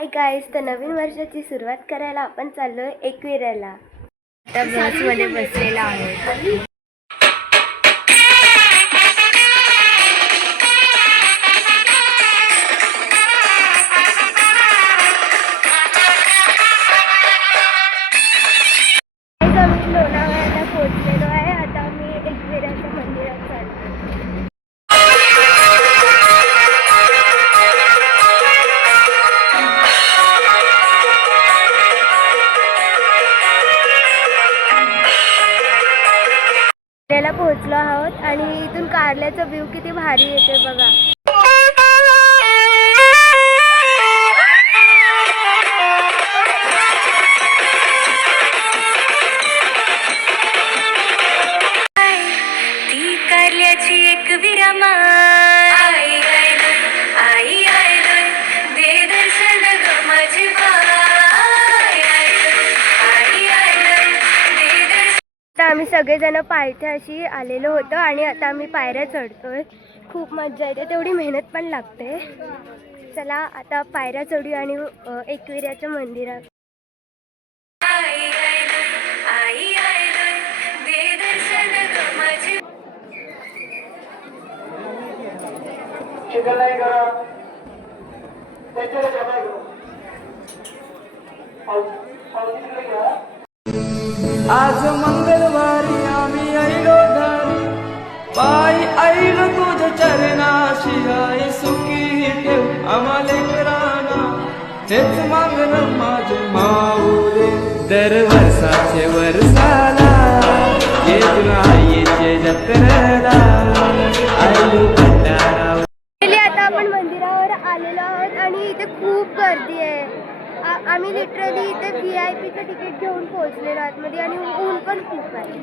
Hi guys, तर नवीन वर्षाची सुरुवात करायला आपण चाललोय एकविराला. त्या बसमध्ये बसलेला आहोत. आम्ही लोणावळ्याला पोहोचलेलो आहे. आता आम्ही एकविराच्या मंदिरात चाललो. ला पोहोचलो आहोत आणि इथून कारल्याचा व्ह्यू किती भारी येते बघा. ती कारल्याची एक विरामा आम्ही सगळेजण पायथ्याशी आलेलो होतो आणि आता आम्ही पायऱ्या चढतोय. खूप मजा येते, तेवढी मेहनत पण लागते. चला आता पायऱ्या चढू आणि एकविराच्या मंदिरात. आज मंगळवारी आम्ही आईलो धारी, बाई आईलो तुझ्या चरणाशी. आई सुखी ठेव आम्हा लेकरांना, हेच मागणं माझे माऊले. दर वर्षाचे वर्षाला येत आईचे जत्रेला आईलो भंडारा. आता आपण मंदिरावर आलेलो आहोत आणि इथे खूप गर्दी आहे. आम्ही लिटरली इथे VIP चं तिकीट घेऊन पोहोचलेलो आतमध्ये आणि ऊन पण खूप आहे.